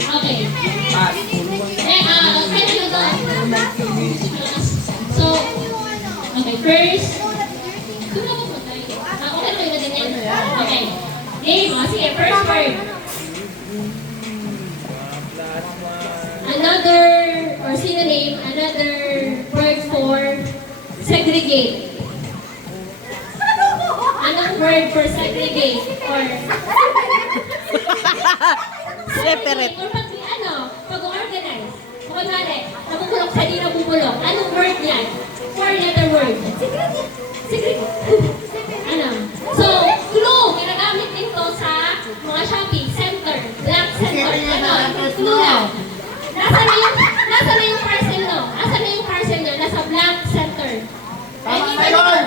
Okay. So, okay, first. Okay, okay. Game, sige, first word. Another, or synonym, another word for segregate. Anong word for segregate? Or Separate. Or pag-organize. Kunwari, nabubulok sa di nabubulok. Anong word yan? Four-letter word. Segregate. Ano? So, clue. Ginagamit din to sa mga shopping center. Black center. Ano? Clue lang. Nasa na yung parcel no? Nasa na yung parcel no? Nasa black center. Tama na yun!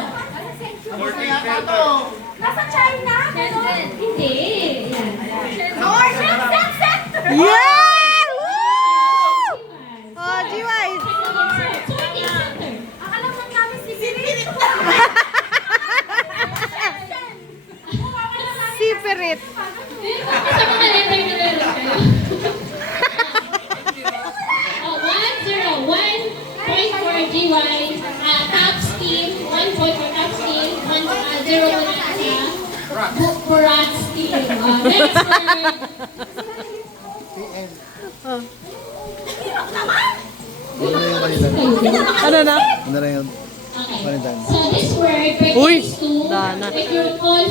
Nasa China? Hindi. Yan. Yeah! Oh, G-Wise. Sorting center. Ang alam lang namin si Birit. Separate. Sa mga letter na meron kayo. Oh, 1-0. 1 point for GY. Tops team. 1 point for Tops team. 0 naman sa Burats team. Next word. Ano na? Ano na yun? Okay. So this word Uy! pertains to Dana. if you call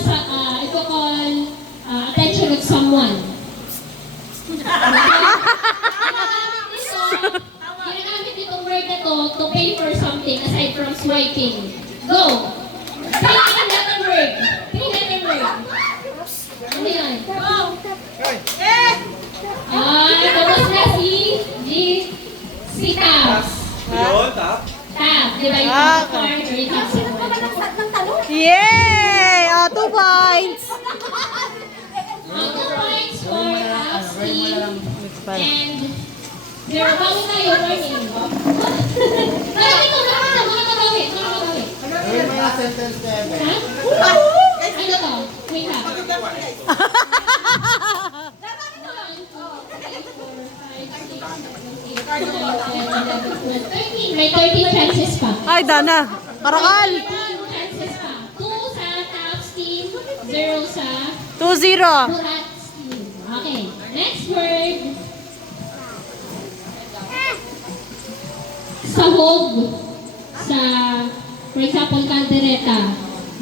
attention of someone. Ginagamit itong word na to pay for something aside from swiping. Go! Three-letter word. Three-letter word. Ano yun? Tapos na si Tabs. Tab. Di ba yung card or yung Tabs? Yay! Oh, 2 points. 2 points for Tabs team. And zero. Bawi tayo, warning. Bawi ko, bawi. May mga sentence na yan. Ha? Ano to? Wait lang. May 13 chances pa. Ay, Dana. Karakal. 13 chances pa. 2 sa Tops team, 0 sa 2-0. Burats team. Okay. Next word. Sahog. For example, kaldereta.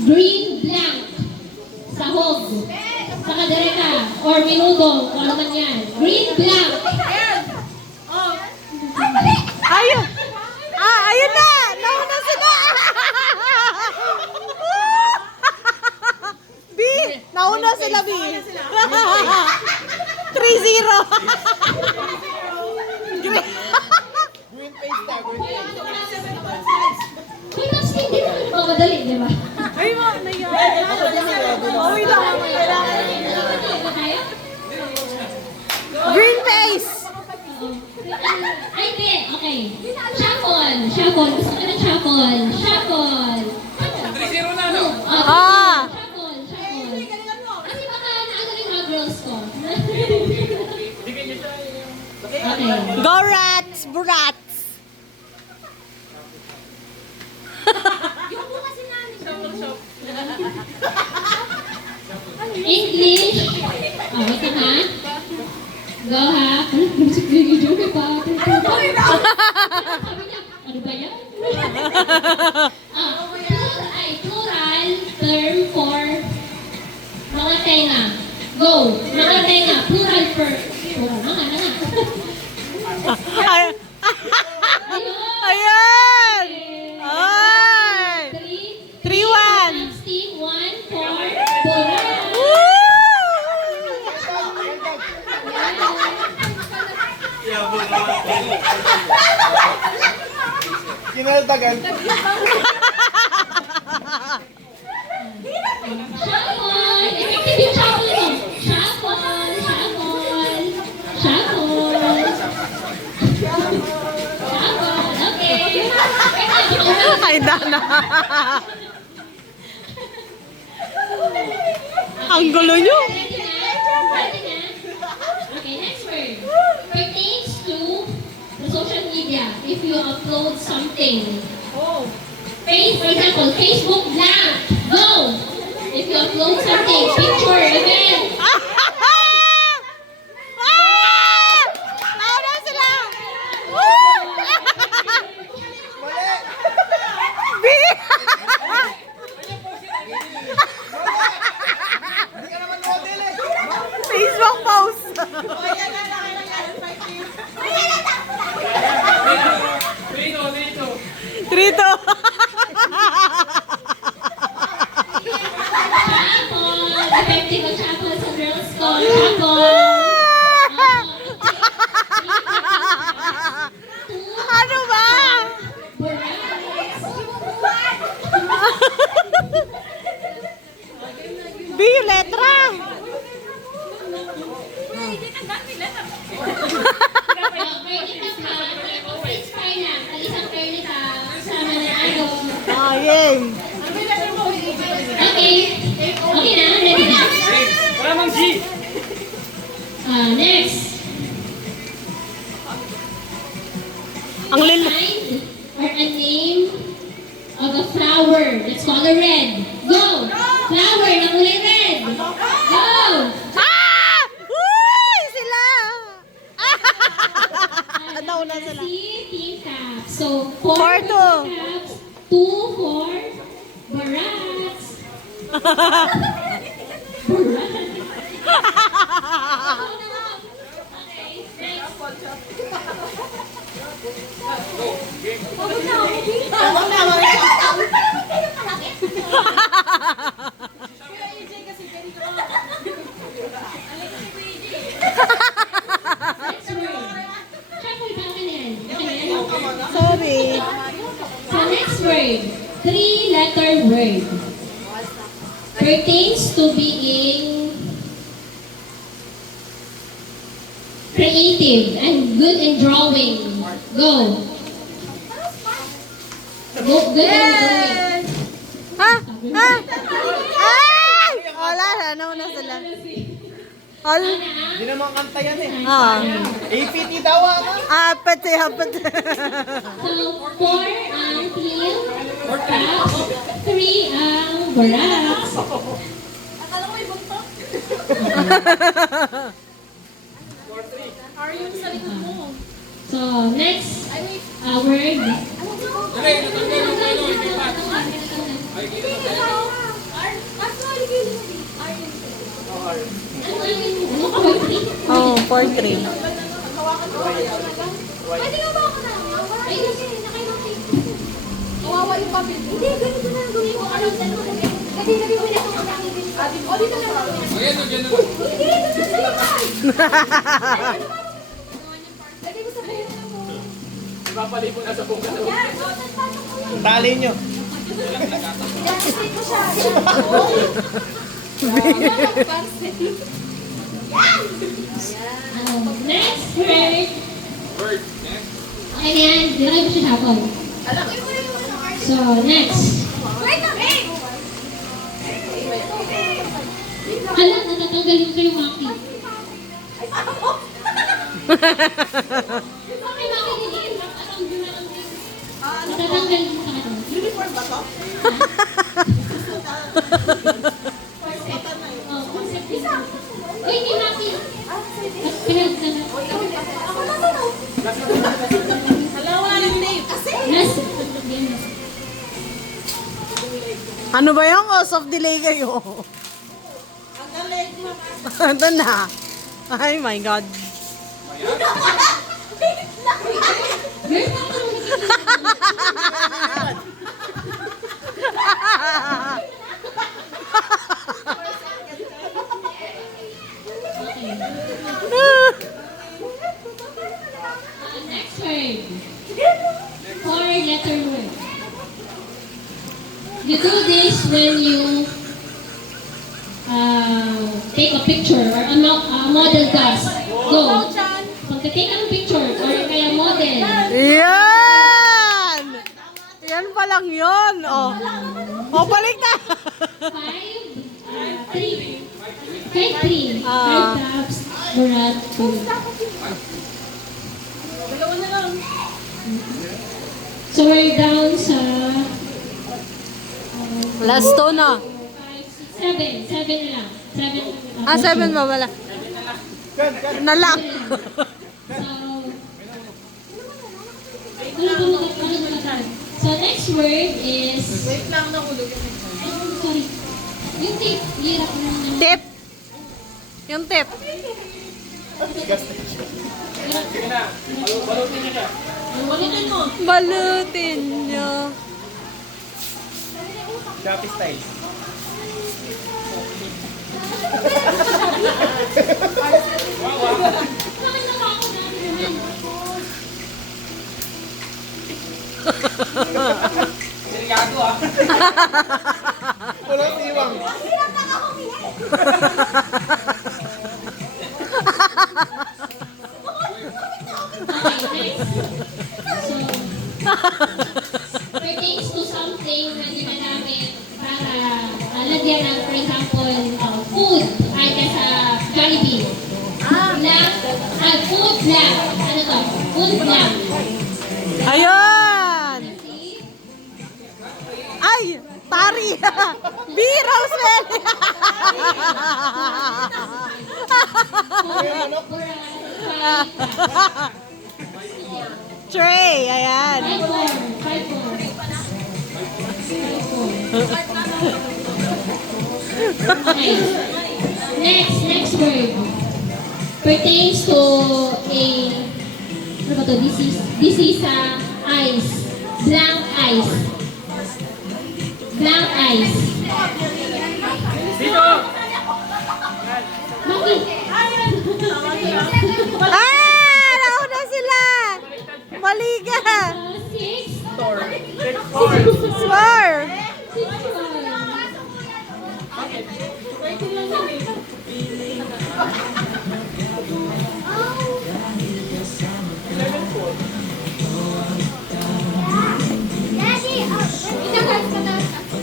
Green blank. Sahog. Sa kaldereta. Or minudo. Kung ano man yan. Green blank. Ayun. Ayun na. Nauna sila. B. Nauna sila, B. 3-0. Green face na, green face. Kung tapos hindi naman mamadali, di ba? Ay, ma. Uy lang. Green face. Ay, hindi. Okay. Shuffle. Gusto ko ng shuffle. 3-0 na, no? Shuffle. Kasi baka naano yung mga girls ko. Okay. Go rats, brats. English. Wait na ha. Go ha. Music video kay pa. Sabi niya, ano ba yan? Plural term for mga tenga. Go. Mga tenga. Plural for. Mga. Ay. Ayan. Ay. 3-1. 1 for plural. Kinaltagan. Shuffle! Effective yung shuffle mo. Shuffle! Okay. Ay, Dana. Ang gulo nyo. Ready na? Okay, next word. media, if you upload something. For example, Facebook lang. Go! If you upload something, picture, event. Nauna sila! Woo! B! Facebook post! Trito! Chapel. Effective ang chapel sa girls ko. Chapel. Ano ba? B yung letra! Ah, yay! Okay. Okay na, ready na. Next. Ang lil... Find or a name of a flower that's color red. Go! Flower na kulay red. Go! Ah! Uy! Sila! Nauna sila. Team caps. So, 4 Four for to. team caps, 2 for barats. Okay, next. Next word. Shuffle ba ka na yan? Okay na yan? Sorry. So next word, 3-letter word. Pertains to being creative and good in drawing. Go. Good in drawing. Ha? Ha? Ay! Wala na. Nauna sila. All? Hindi naman kanta yan eh. Ah. APT daw ako. Apat eh, apat. So, 4 ang team caps, 3 ang barats. Akala ko may buntot. Are yung sa likod mo? So, next word. Oh, 4-3. Pwede nga ba ako na? Ay, kasi nakailangan. Kawawa yung papel. Hindi, ganito na lang gawin ko. Ano, gabi mo na ito. O, dito na lang. Hindi, dito na lang. Lagay mo sa buhay na mo. Ipapalipon na sa buong Yan, o, nagpasok ko lang. Tali nyo. Yan, sit mo siya. Next word. Okay na yan. Dilagay mo siya sa hapon. So, next. Wait a minute! Ala, natatanggalin ko yung maki. Okay, maki din. Natatanggalin mo sa katawan. Uniform ba to? Oh, concept din. Uy, hindi maki. Pinagdagan. Ako na to. Hala, wala yung name. Kasi? Yes. Ano ba yung cause of delay kayo? Ang galing mo. Ito na. Ay my God. Next word. 4-letter word. You do this when you take a picture or a model class. Go. Pagka-take ka ng picture or kaya model. Yan! Yan pa lang yun. Oh, oh balik na. 3. 5 caps, barat, 2. Dalawa na lang. So we're down sa Last two na. 7. 7 na lang. 7. Ah, 7 ba wala? Na lang. So next word is... Wait lang, nahulog yun. Sorry. Yung tape. Hirap na. Tip. Yung tip. Sige na. Balutin niya siya. Balutin mo. Balutin nyo. Shopee style. Bakit nakako natin naman? Serigado ah. Walang iwang. Okay, next. So, pertains to something na ginagamit para lagyan ng, for example, food. Ay, sa Jollibee. Food lang. Ano to? Food lang. Ayun! Ay! Tari! B-Rose Welly! Tray! Ayan! 5-4. Okay. Next word. Pertains to a, ano ba to? This is ice. Blank ice. Blank ice. Dito! Bakit? Ah! Nauna sila! Mali ka! 6. Swear!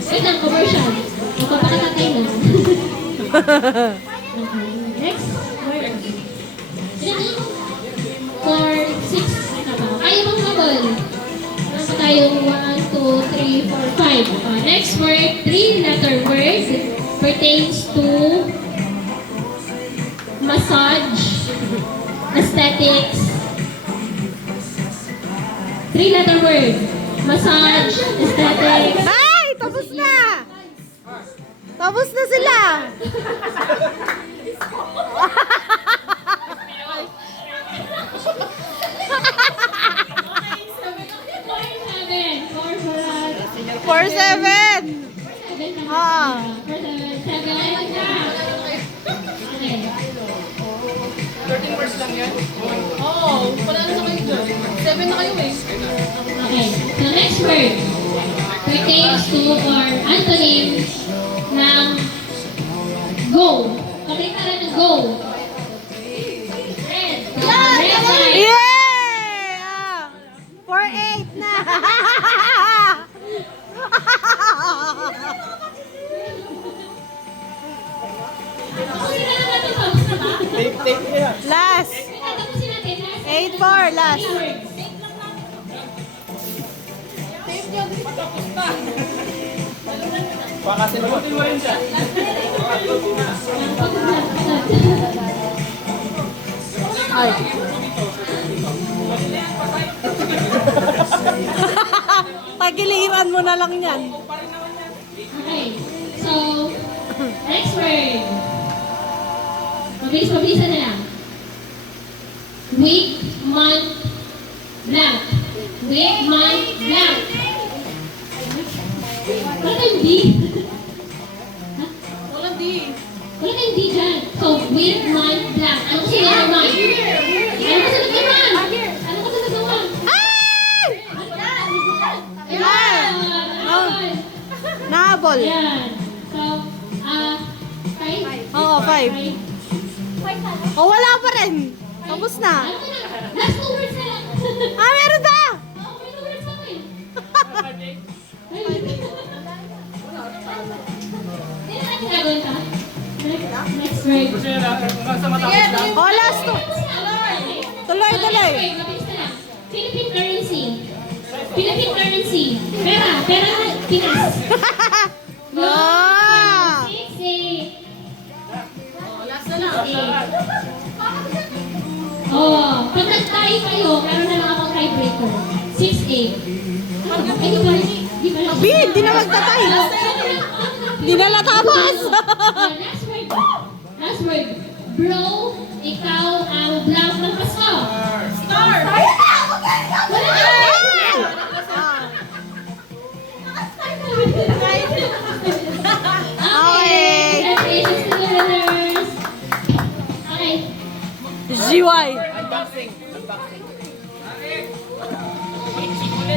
Wait lang, commercial. Magpapakatatay na. Next word. 4, 6. Ayaw mong kabal. Nasa tayong 1, 2, 3, 4, 5. Next word, 3-letter word. Pertains to massage, aesthetics. 3-letter word. Massage, aesthetics. Ay! Tapos na! Tapos na sila! Four, 4-7! Ah. 13 words lang yan. Oo, wala na sa kayo dyan. 7 na kayo eh. Okay, so next word pertains to or antonym ng go. Pagkita ng go. Red. Red light. Yay! Ah, 4-8 na! Tapusin na lang natin. Tapos na ba? Tape niya. Last! Tapusin natin. 8-4, last! Words. Baka sinubutin mo rin siya. Ay. Pagiliran mo na lang yan. Okay, so next word. Mabilis-mabilisan na lang. Week, month, blank. Week, month, blank. Wala kayong D. Walang D. Wala kayong D dyan. So, week, month, blank. Ano kasi yung month? Ano kasi yung month? Ano kasi yung month? Ay! Ayan! Nahabol. Ayan. So, 5? Oo, 5. O, wala pa rin. Tapos na. Ano na? Last 2 words na lang. Ah, meron na! Oo, may 2 words pa rin. Gagawin ka? Next word. Gusto niya na, kung nasa matapos lang. O, last two. Tuloy, tuloy. Mabilis na lang. Philippine currency. Philippine currency. Pera. Pera na Pinas. Ah! 6, 8. Last na lang. 8. Oh, pag nag-tie kayo, meron na lang akong tiebreaker. 6, 8. Ay, di ba? Di ba? B, di na magtatay. Di na natapos. Last word. Last word. Bro, ikaw ang blank ng Pasko. Star! Wala na! Okay. Congratulations to the winners. Okay. GY. Unboxing.